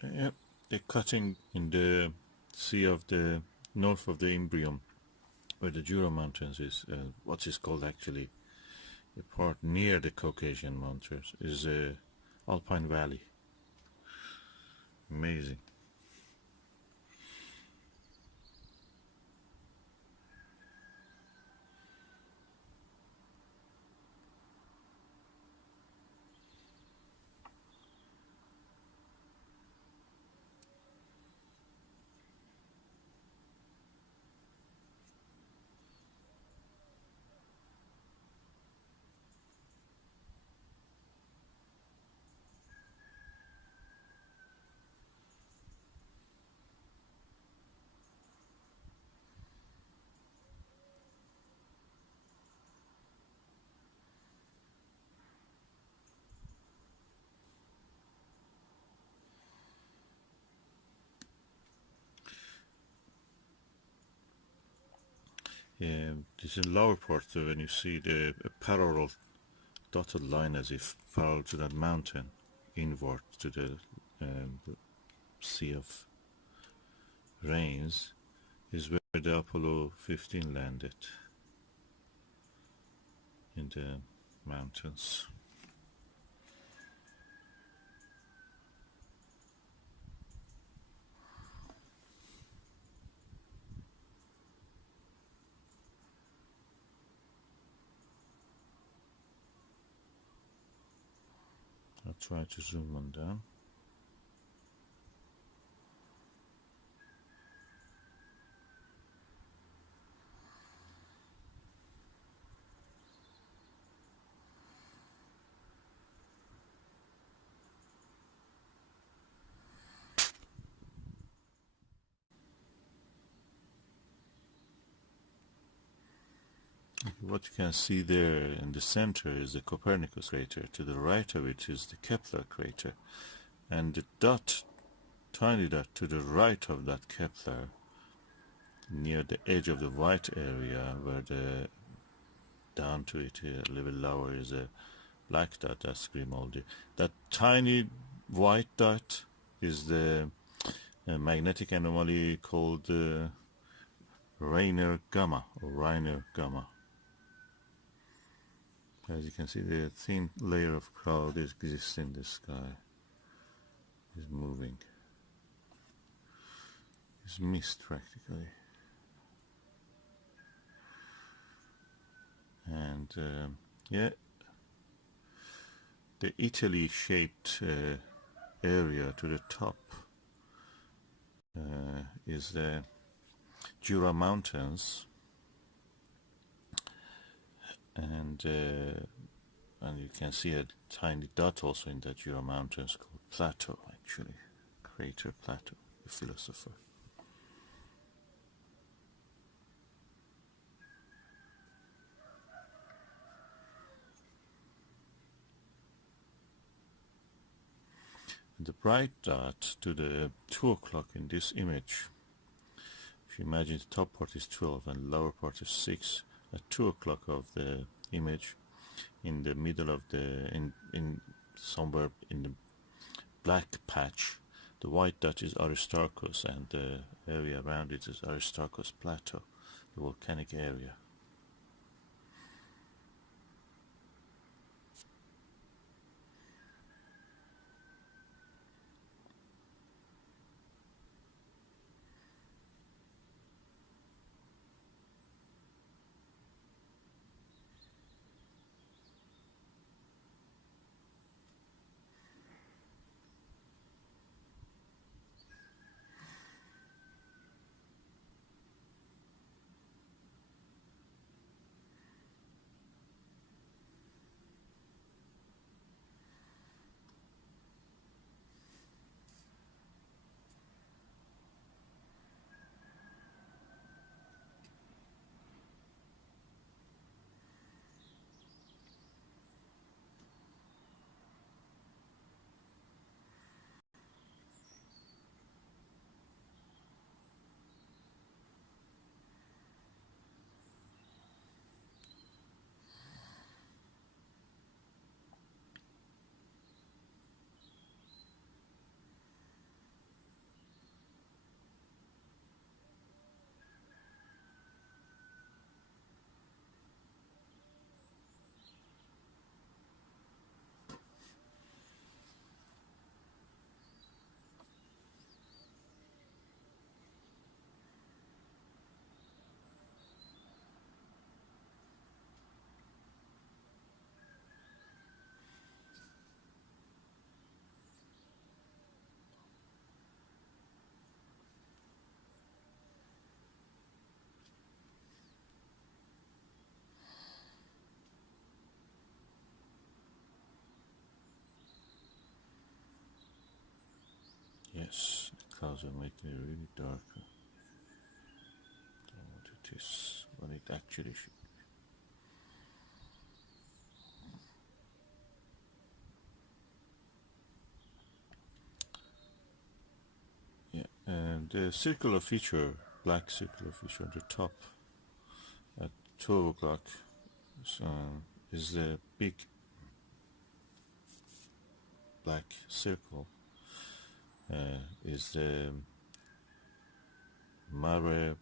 Yeah, the cutting in the sea of the north of the Imbrium, where the Jura Mountains is, what is called actually the part near the Caucasian Mountains, is Alpine Valley. Amazing. Yeah, this is lower part, so when you see the parallel dotted line as if parallel to that mountain, inward to the Sea of Rains, is where the Apollo 15 landed in the mountains. I'll try to zoom on down. What you can see there in the center is the Copernicus crater. To the right of it is the Kepler crater. And the dot, tiny dot to the right of that Kepler, near the edge of the white area, where the down to it a little lower is a black dot, that's Grimaldi. That tiny white dot is the magnetic anomaly called Rainer Gamma, or Reiner Gamma. As you can see, the thin layer of cloud exists in the sky. Is moving. It's mist practically. And yeah, the Italy-shaped area to the top is the Jura Mountains, and you can see a tiny dot also in the Jura Mountains called Plato, actually, crater Plato, the philosopher. And the bright dot to the 2 o'clock in this image, if you imagine the top part is 12 and lower part is 6, at 2 o'clock of the image, in the middle of the, in somewhere in the black patch, the white dot is Aristarchus, and the area around it is Aristarchus Plateau, the volcanic area. Yes, the clouds are making it really darker than what it is, what it actually should. Yeah, and the circular feature, black circular feature on the top at 12 o'clock is the big black circle, is the Mare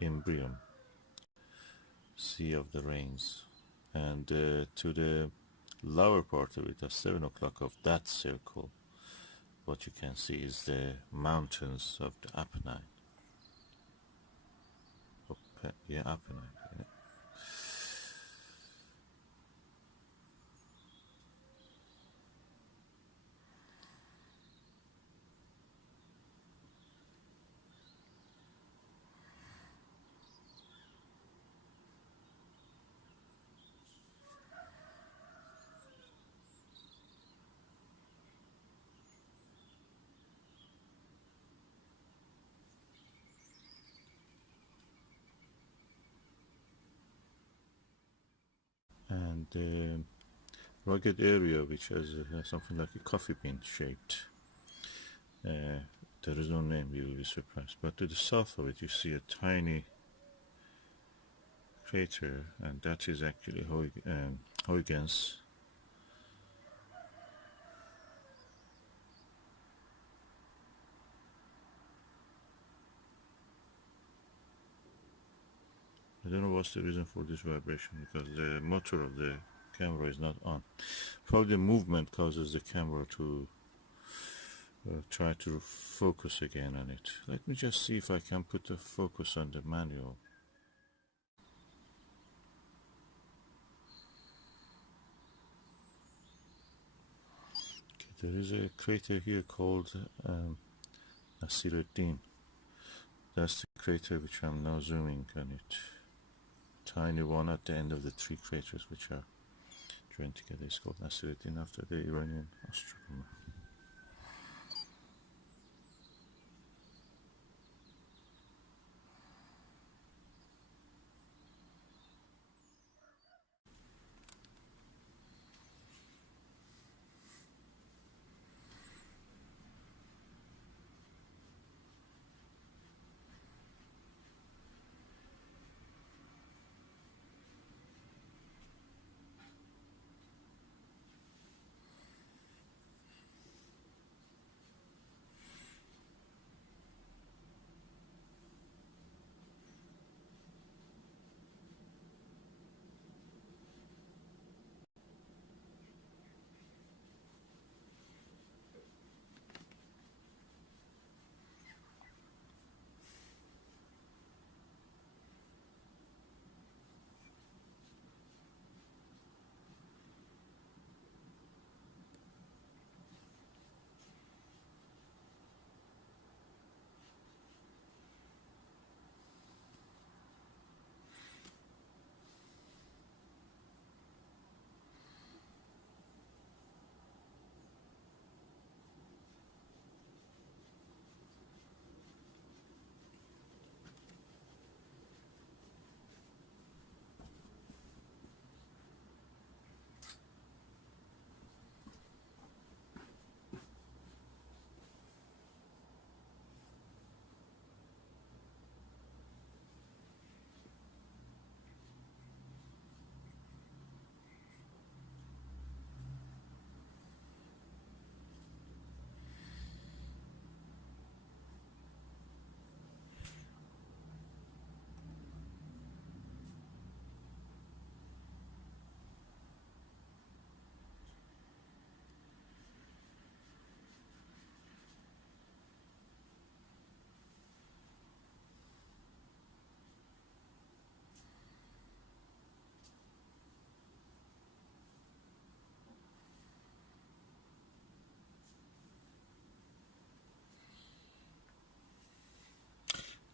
Imbrium, Sea of the Rains. And to the lower part of it, at 7 o'clock of that circle, what you can see is the mountains of the Apennine. Yeah, Apennine. Yeah. And the rugged area, which has something like a coffee bean shaped. There is no name, you will be surprised. But to the south of it, you see a tiny crater, and that is actually Huygens. I don't know what's the reason for this vibration, because the motor of the camera is not on. Probably the movement causes the camera to try to focus again on it. Let me just see if I can put the focus on the manual. Okay, there is a crater here called Nasiruddin. That's the crater which I'm now zooming on it. Tiny one at the end of the three craters which are joined together. It's called Nasiruddin after the Iranian astronomer.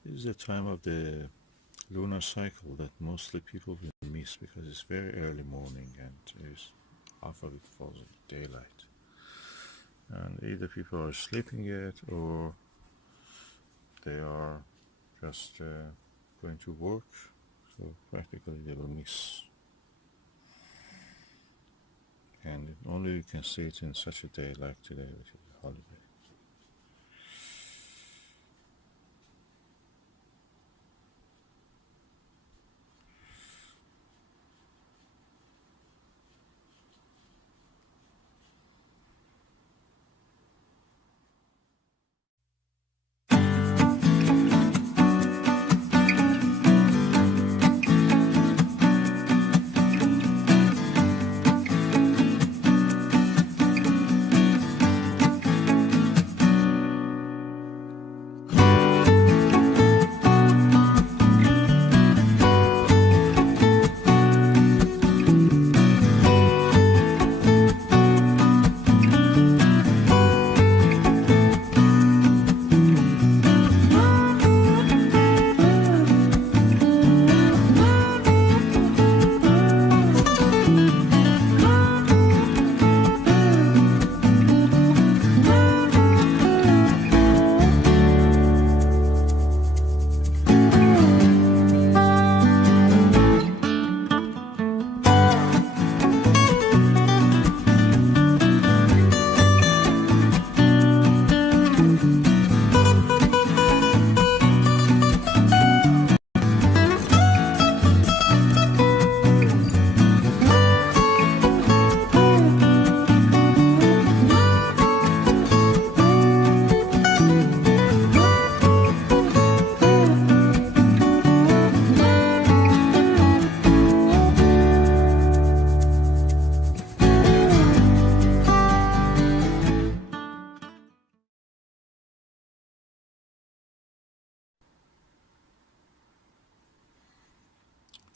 This is the time of the lunar cycle that mostly people will miss because it's very early morning and there's half of it falls in daylight. And either people are sleeping yet or they are just going to work, so practically they will miss. And only you can see it in such a day like today, which is a holiday.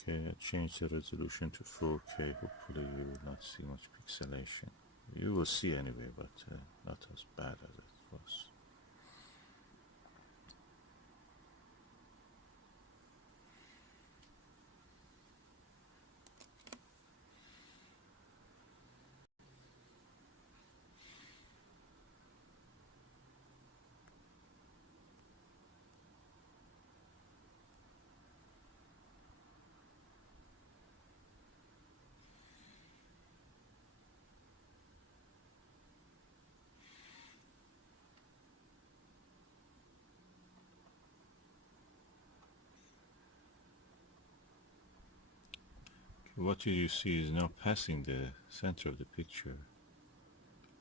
Okay, I changed the resolution to 4K. Hopefully you will not see much pixelation. You will see anyway, but not as bad as it was. What you see is now passing the center of the picture,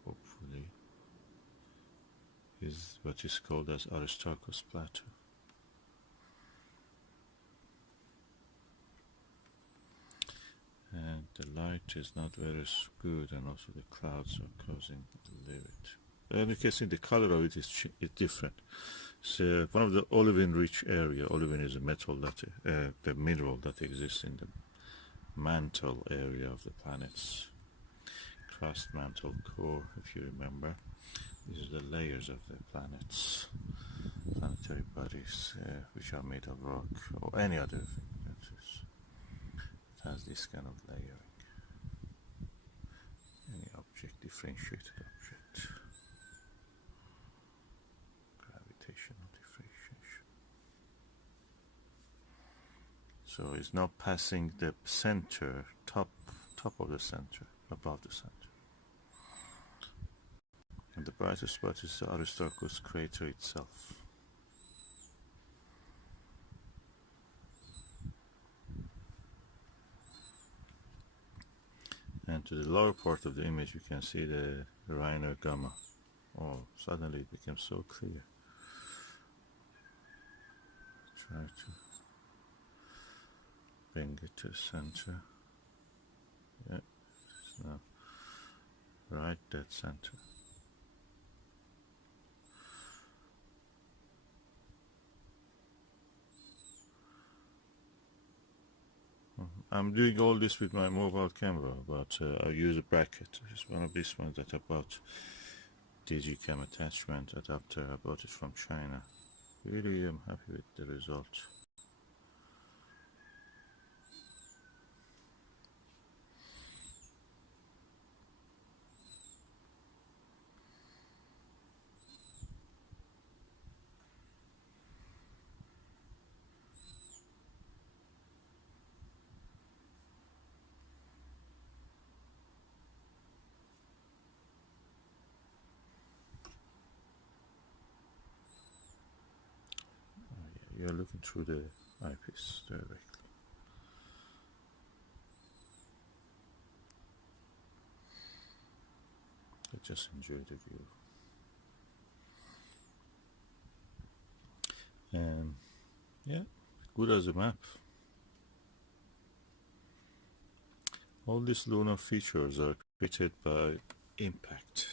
hopefully, is what is called as Aristarchus plateau. And the light is not very good, and also the clouds are causing a little bit. And you can see the color of it is different. So one of the olivine-rich area. Olivine is a metal that the mineral that exists in the mantle area of the planet's crust, mantle, core, if you remember. These are the layers of the planet's planetary bodies, which are made of rock or any other thing that has this kind of layering. Any object, differentiated object, gravitational differentiation. So it's now passing the center, top of the center, above the center. And the brightest spot is the Aristarchus crater itself. And to the lower part of the image you can see the Rhino Gamma. Oh, suddenly it became so clear. Try to bring it to the center. Yeah, it's now right dead center. I'm doing all this with my mobile camera, but I use a bracket. It's one of these ones that I bought, Digicam attachment adapter. I bought it from China. Really, I'm happy with the result. looking through the eyepiece directly. I just enjoy the view. And yeah, good as a map. All these lunar features are created by impact.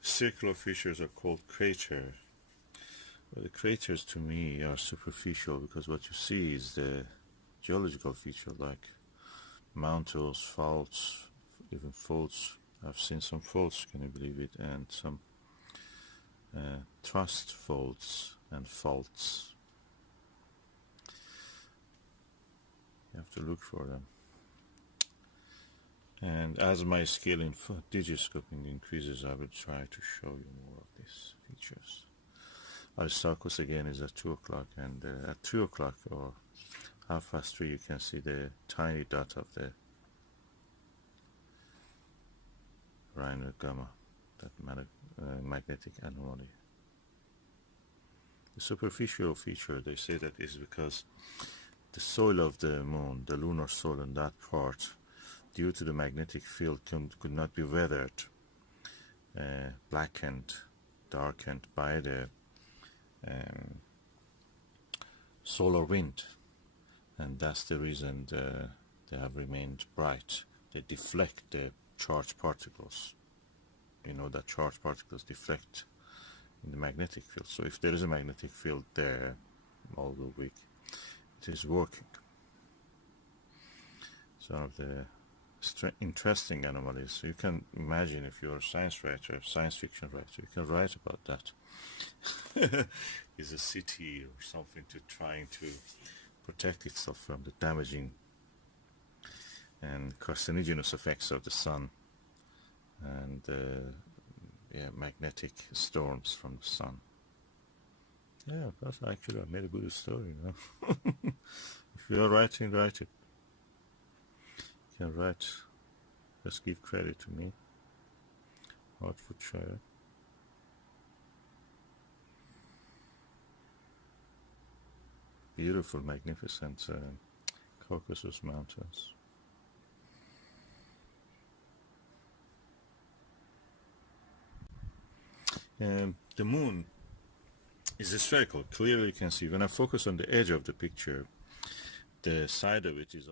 Circular features are called crater. Well, the craters to me are superficial because what you see is the geological feature like mountains, faults, even faults. I've seen some faults, can you believe it, and some thrust faults and faults. You have to look for them. And as my skill in digiscoping increases, I will try to show you more of these features. Aristarchus again is at 2 o'clock, and at 3 o'clock or 3:30 you can see the tiny dot of the Rhino gamma, that magnetic anomaly. The superficial feature, they say that is because the soil of the moon, the lunar soil in that part, due to the magnetic field, could not be weathered, blackened, darkened by the solar wind, and that's the reason they have remained bright. They deflect the charged particles. You know that charged particles deflect in the magnetic field. So if there is a magnetic field there, although weak, it is working. Some of the interesting anomalies. You can imagine if you're a science writer, a science fiction writer, you can write about that. Is a city or something trying to protect itself from the damaging and carcinogenous effects of the sun and magnetic storms from the sun. Yeah, but actually I made a good story, you know. If you are writing, write it. You can write. Just give credit to me. Hertfordshire. Beautiful, magnificent Caucasus Mountains. The moon is spherical. Clearly you can see when I focus on the edge of the picture, the side of it is